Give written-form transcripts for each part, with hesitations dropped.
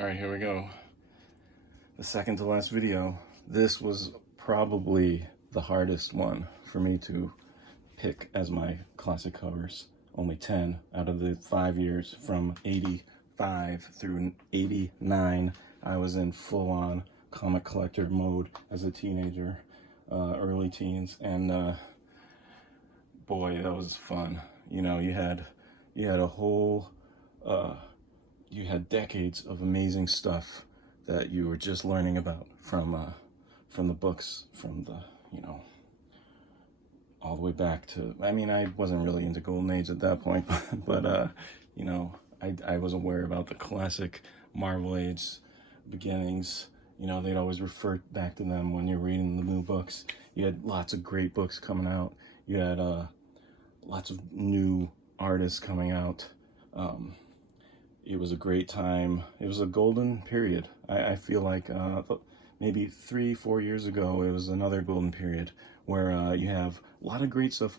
Alright, here we go. The second to last video. This was probably the hardest one for me to pick as my classic covers. Only 10 out of the 5 years from 85 through 89. I was in full-on comic collector mode as a teenager, early teens, and boy, that was fun. You know, you had a whole you had decades of amazing stuff that you were just learning about from the books, from the, you know, all the way back to, I mean, I wasn't really into Golden Age at that point, but you know, I was aware about the classic Marvel Age beginnings. You know, they'd always refer back to them when you're reading the new books. You had lots of great books coming out. You had lots of new artists coming out. It was a great time. It was a golden period. I feel like maybe 3-4 years ago, it was another golden period where you have a lot of great stuff,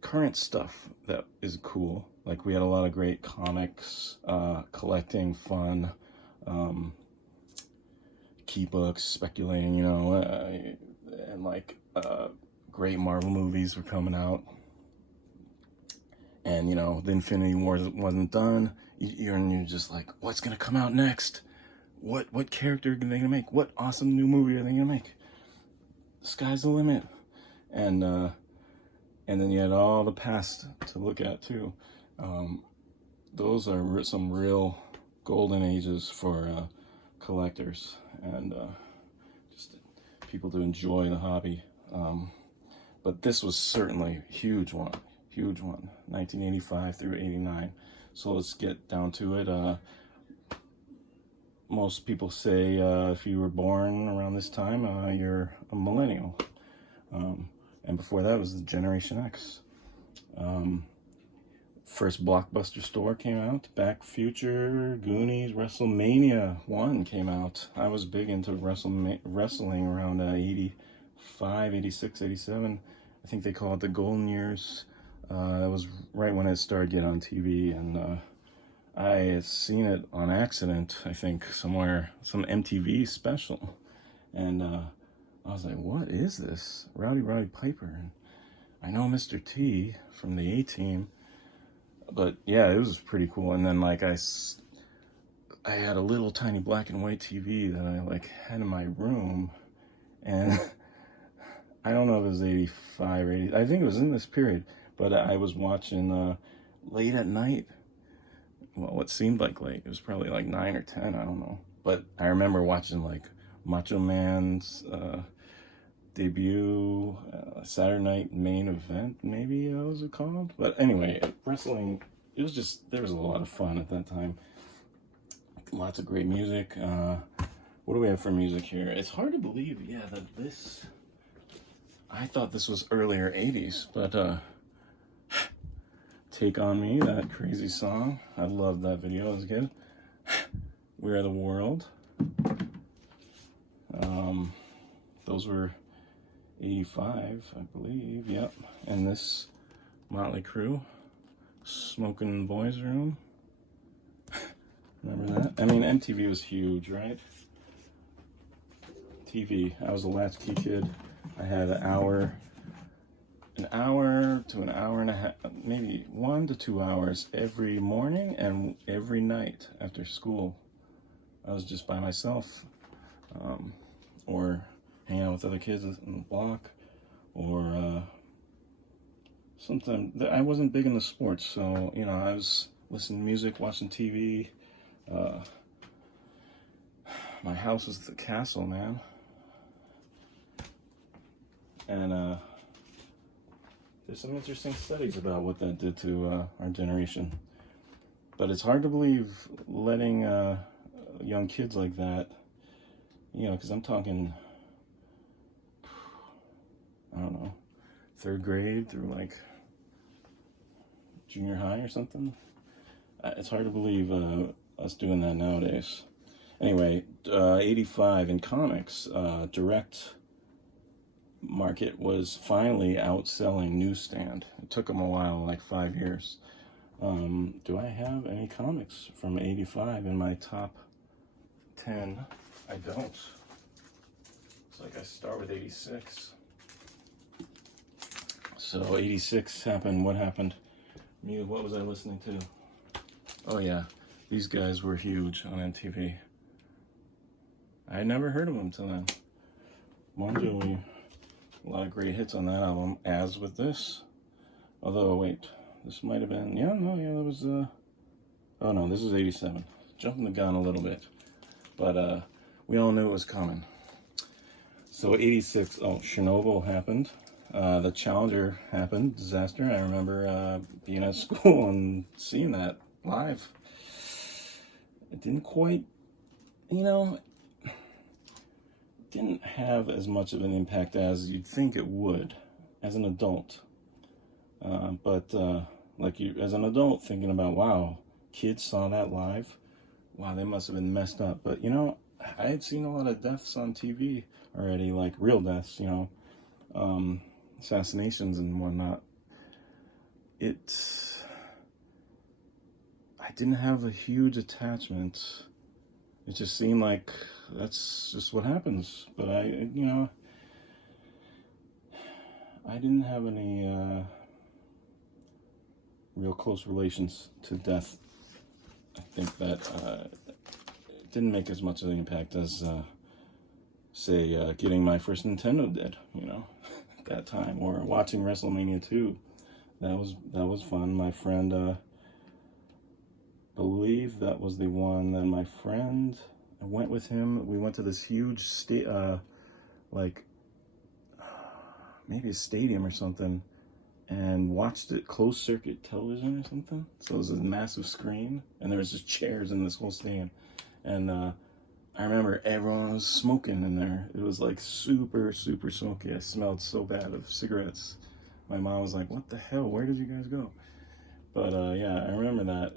current stuff that is cool. Like we had a lot of great comics, collecting, fun, key books, speculating, you know, and like great Marvel movies were coming out. And, you know, the Infinity War wasn't done. You're just like, what's going to come out next? What character are they going to make? What awesome new movie are they going to make? The sky's the limit. And then you had all the past to look at, too. Those are some real golden ages for collectors and just people to enjoy the hobby. But this was certainly a huge one. Huge one, 1985 through 89. So let's get down to it. Most people say if you were born around this time, you're a millennial. And before that was the Generation X. First blockbuster store came out, Back Future, Goonies, WrestleMania 1 came out. I was big into wrestling around 85, 86, 87. I think they call it the golden years. It was right when it started getting on TV, and I had seen it on accident, I think, somewhere, some MTV special. And I was like, what is this? Rowdy Piper. And I know Mr. T from the A-Team, but yeah, it was pretty cool. And then, like, I had a little tiny black and white TV that I, like, had in my room, and I don't know if it was 85 or 80, I think it was in this period. But I was watching late at night. Well, what seemed like late. It was probably like 9 or 10, I don't know. But I remember watching like Macho Man's debut, Saturday Night Main Event, maybe that was it called. But anyway, wrestling, it was just, there was a lot of fun at that time. Lots of great music. What do we have for music here? It's hard to believe, yeah, that this, I thought this was earlier 80s, but Take On Me, that crazy song. I loved that video, it was good. We Are the World. Those were 85, I believe, yep. And this, Motley Crue, Smoking in the Boys' Room. Remember that? I mean, MTV was huge, right? TV, I was a latchkey kid. I had an hour to an hour and a half, maybe 1 to 2 hours every morning and every night after school. I was just by myself, or hanging out with other kids on the block, or sometimes I wasn't big into sports, so you know, I was listening to music, watching TV. My house was the castle, man, and there's some interesting studies about what that did to our generation. But it's hard to believe letting young kids like that, you know, because I'm talking, I don't know, 3rd grade through like junior high or something. It's hard to believe us doing that nowadays. Anyway, 85 in comics, direct market was finally outselling newsstand. It took them a while, like 5 years. Do I have any comics from 85 in my top 10? I don't. It's like I start with 86. So 86 happened. What happened? What was I listening to? Oh yeah, these guys were huge on MTV. I had never heard of them till then. Bon Jovi, a lot of great hits on that album, as with this. Although, wait, this might have been, that was, oh no, this is 87. Jumping the gun a little bit. But we all knew it was coming. So 86, Chernobyl happened. The Challenger happened, disaster. I remember being at school and seeing that live. It didn't quite, didn't have as much of an impact as you'd think it would as an adult. But as an adult, thinking about, wow, kids saw that live. Wow, they must have been messed up. But, I had seen a lot of deaths on TV already, like real deaths, assassinations and whatnot. I didn't have a huge attachment. It just seemed like that's just what happens. But I didn't have any real close relations to death. I think that it didn't make as much of an impact as, say, getting my first Nintendo did, at that time, or watching WrestleMania 2. That was fun. My friend, believe that was the one that my friend, I went with him. We went to this huge maybe a stadium or something, and watched it closed circuit television or something. So it was a massive screen, and there was just chairs in this whole stadium. And I remember everyone was smoking in there. It was like super, super smoky. I smelled so bad of cigarettes. My mom was like, what the hell? Where did you guys go? But yeah, I remember that.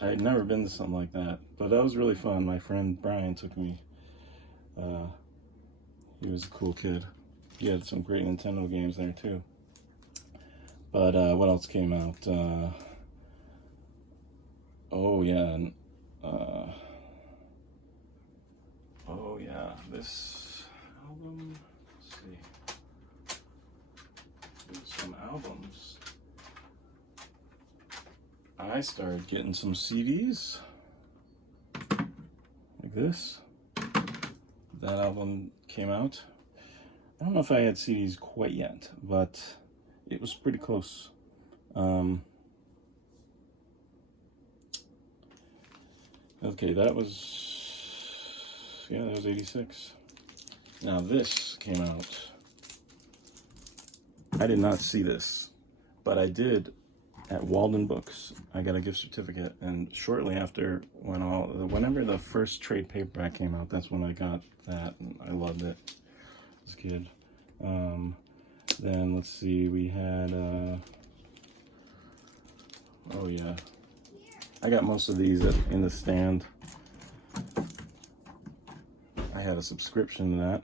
I had never been to something like that. But that was really fun. My friend Brian took me. He was a cool kid. He had some great Nintendo games there too. But what else came out? This album. Let's see. There's some albums. I started getting some CDs like this. That album came out. I don't know if I had CDs quite yet, but it was pretty close. Okay, that was 86. Now this came out. I did not see this, but I did at Walden Books. I got a gift certificate, and shortly after, whenever the first trade paperback came out, that's when I got that, and I loved it as a kid. Then let's see, we had, I got most of these in the stand. I had a subscription to that.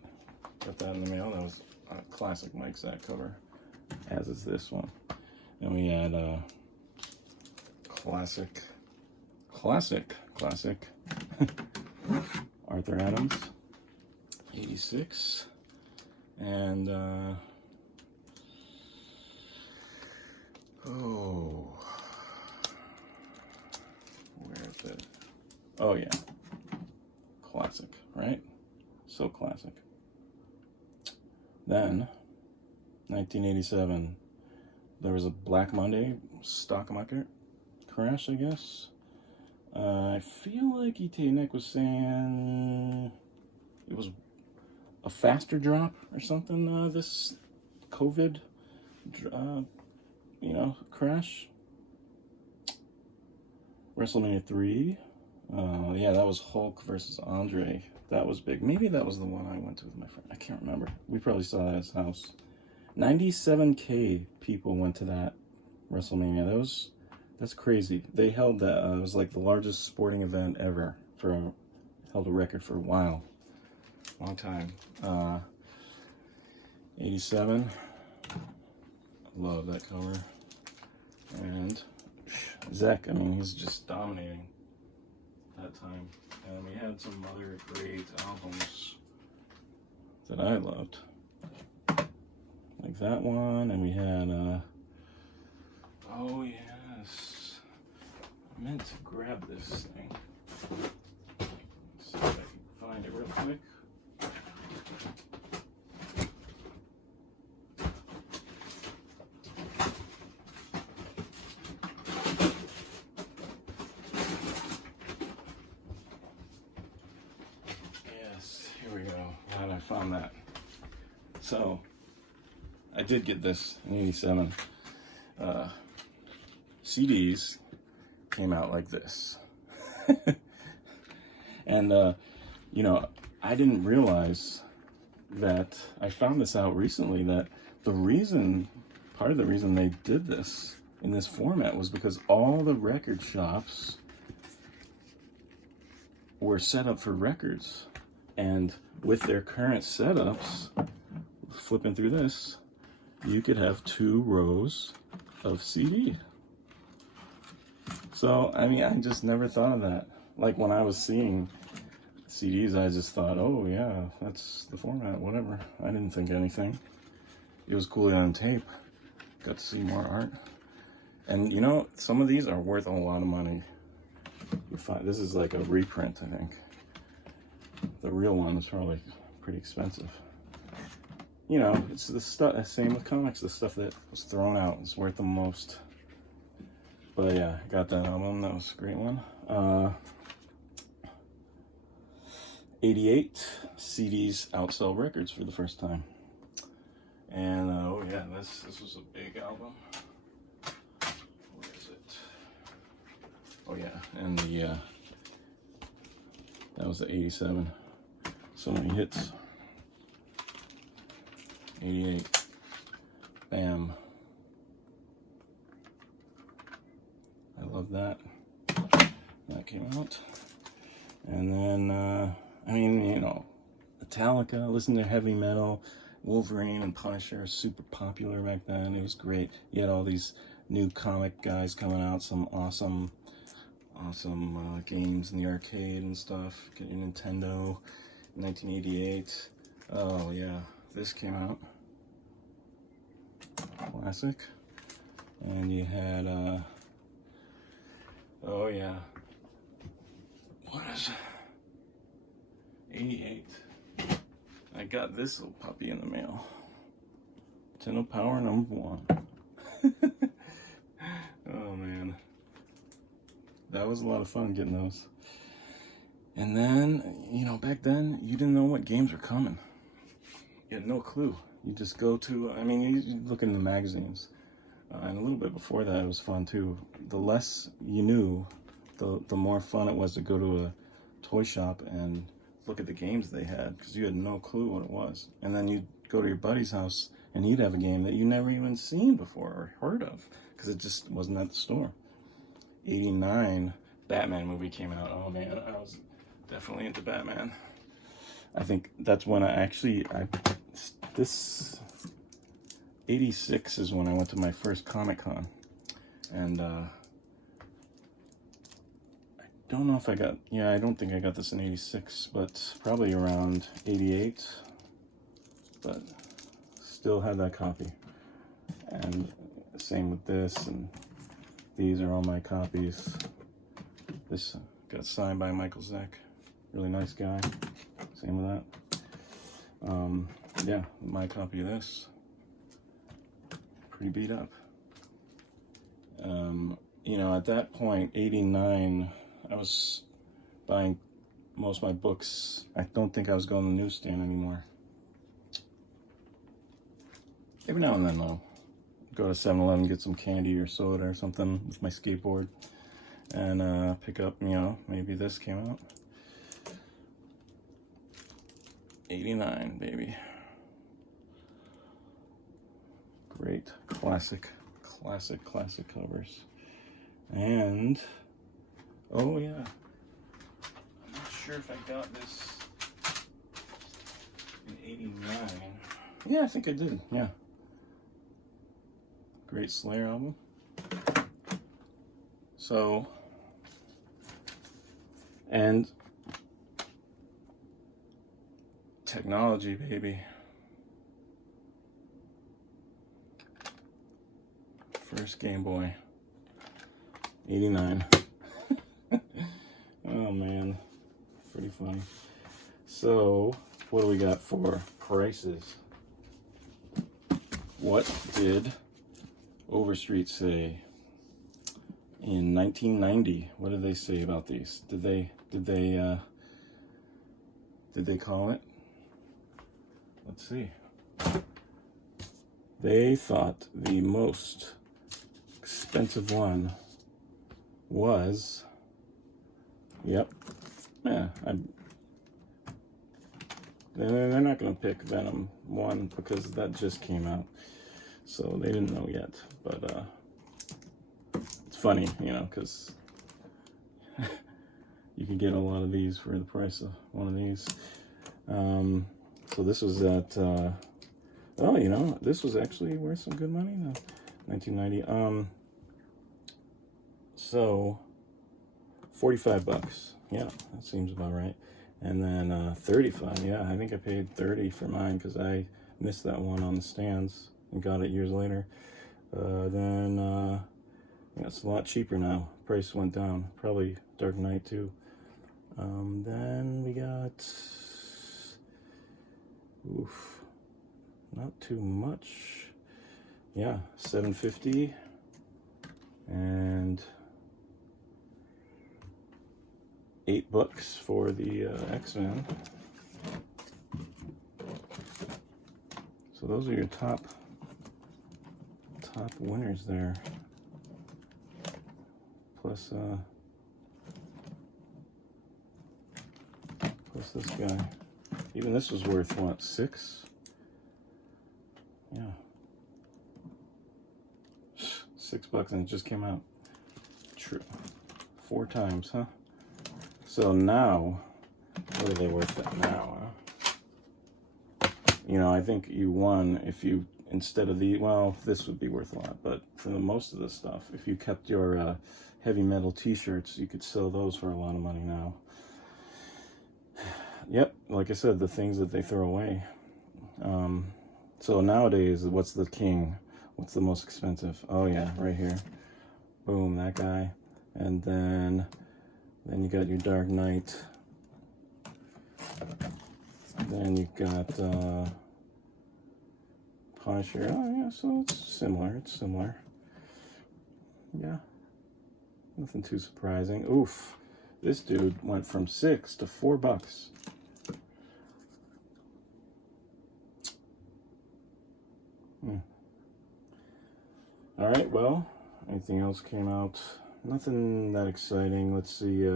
Got that in the mail. That was a classic Mike Zack cover, as is this one. And we had classic Arthur Adams, 86. And where is it? Oh yeah, classic, right? So classic. Then 1987, there was a Black Monday stock market crash, I guess. I feel like Nick was saying it was a faster drop or something, this COVID, crash. WrestleMania 3. Yeah, that was Hulk versus Andre. That was big. Maybe that was the one I went to with my friend. I can't remember. We probably saw that at his house. 97K people went to that WrestleMania. That's crazy. They held that. It was like the largest sporting event ever. Held a record for a while. Long time. 87. Love that cover. And Zach, I mean, he's just dominating that time. And we had some other great albums that I loved, like that one. And we had, oh yes, I meant to grab this thing. Let's see if I can find it real quick. Here we go. Glad I found that. So, I did get this in '87. CDs came out like this. And, you know, I didn't realize that, I found this out recently, that part of the reason they did this in this format was because all the record shops were set up for records. And with their current setups, flipping through this, you could have 2 rows of CD. So, I mean, I just never thought of that. Like, when I was seeing CDs, I just thought, oh yeah, that's the format, whatever. I didn't think anything. It was cool on tape. Got to see more art. And, you know, some of these are worth a lot of money. This is like a reprint, I think. The real one is probably pretty expensive. You know, it's the stuff, same with comics, the stuff that was thrown out is worth the most. But yeah, I got that album, that was a great one. 88, CDs outsell records for the first time. And oh yeah, this was a big album. Where is it? Oh yeah, and that was the '87. So many hits. '88. Bam. I love that. That came out. And then, I mean, you know, Metallica, listen to heavy metal. Wolverine and Punisher are super popular back then. It was great. You had all these new comic guys coming out, some awesome games in the arcade and stuff. Get your Nintendo. 1988. Oh yeah, this came out. Classic. And you had oh yeah, what is it? '88. I got this little puppy in the mail. Nintendo Power #1. Oh man, that was a lot of fun getting those. And then, you know, back then, you didn't know what games were coming. You had no clue. You just go to, I mean, you look in the magazines. And a little bit before that, it was fun too. The less you knew, the more fun it was to go to a toy shop and look at the games they had, because you had no clue what it was. And then you'd go to your buddy's house and he'd have a game that you never even seen before or heard of, because it just wasn't at the store. '89, Batman movie came out. Oh man, I was definitely into Batman. I think that's when this '86 is when I went to my first Comic-Con. And I don't know if I don't think I got this in '86, but probably around '88. But still had that copy. And same with this, and these are all my copies. This got signed by Michael Zek. Really nice guy. Same with that. Yeah, my copy of this. Pretty beat up. You know, at that point, '89, I was buying most of my books. I don't think I was going to the newsstand anymore. Every now and then, though. Go to 7-Eleven, get some candy or soda or something with my skateboard. And pick up, you know, maybe this came out. '89, baby. Great. Classic covers. And, oh yeah. I'm not sure if I got this in '89. Yeah, I think I did, yeah. Great Slayer album. So, and technology, baby. First Game Boy, 89. Oh man, pretty funny. So, what do we got for prices? What did Overstreet say in 1990? What did they say about these? Did they call it? Let's see. They thought the most expensive one was, yep, yeah, they're not going to pick Venom 1 because that just came out, so they didn't know yet, but it's funny, you know, because you can get a lot of these for the price of one of these. So this was at, oh, you know, this was actually worth some good money, 1990. So, 45 bucks. Yeah, that seems about right. And then 35, yeah, I think I paid 30 for mine because I missed that one on the stands and got it years later. Then, yeah, it's a lot cheaper now. Price went down. Probably Dark Knight too. Then we got, oof, not too much. Yeah, $7.50 and $8 for the X-Men. So those are your top winners there. Plus this guy. Even this was worth what, $6? Yeah. $6 and it just came out. True. 4 times, huh? So now, what are they worth at now? Huh? You know, I think you won if you, instead of the, well, this would be worth a lot, but for the most of the stuff, if you kept your heavy metal t-shirts, you could sell those for a lot of money now. Yep, like I said, the things that they throw away. So nowadays, what's the king? What's the most expensive? Oh yeah, right here. Boom, that guy. And then you got your Dark Knight. Then you got Punisher. Oh yeah, so it's similar. It's similar. Yeah, nothing too surprising. Oof, this dude went from $6 to $4. All right, well, anything else came out? Nothing that exciting. Let's see.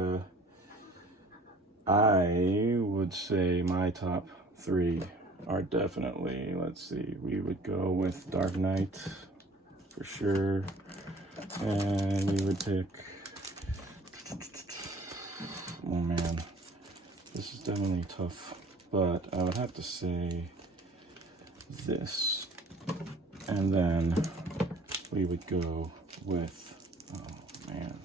I would say my top 3 are definitely, let's see, we would go with Dark Knight for sure. And we would take, oh man, this is definitely tough, but I would have to say this. And then we would go with, oh man,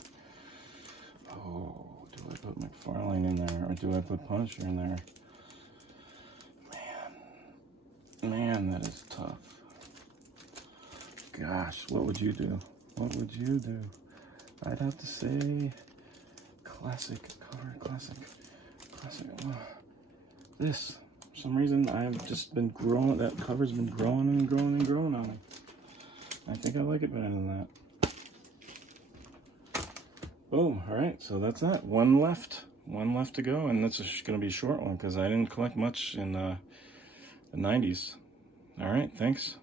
oh, do I put McFarlane in there or do I put Punisher in there? Man, that is tough. Gosh, what would you do? What would you do? I'd have to say classic cover, classic. Oh, this, for some reason, I've just been growing, that cover's been growing and growing and growing on me. I think I like it better than that. Boom, all right, so that's that. One left to go, and that's going to be a short one because I didn't collect much in the 90s. All right, thanks.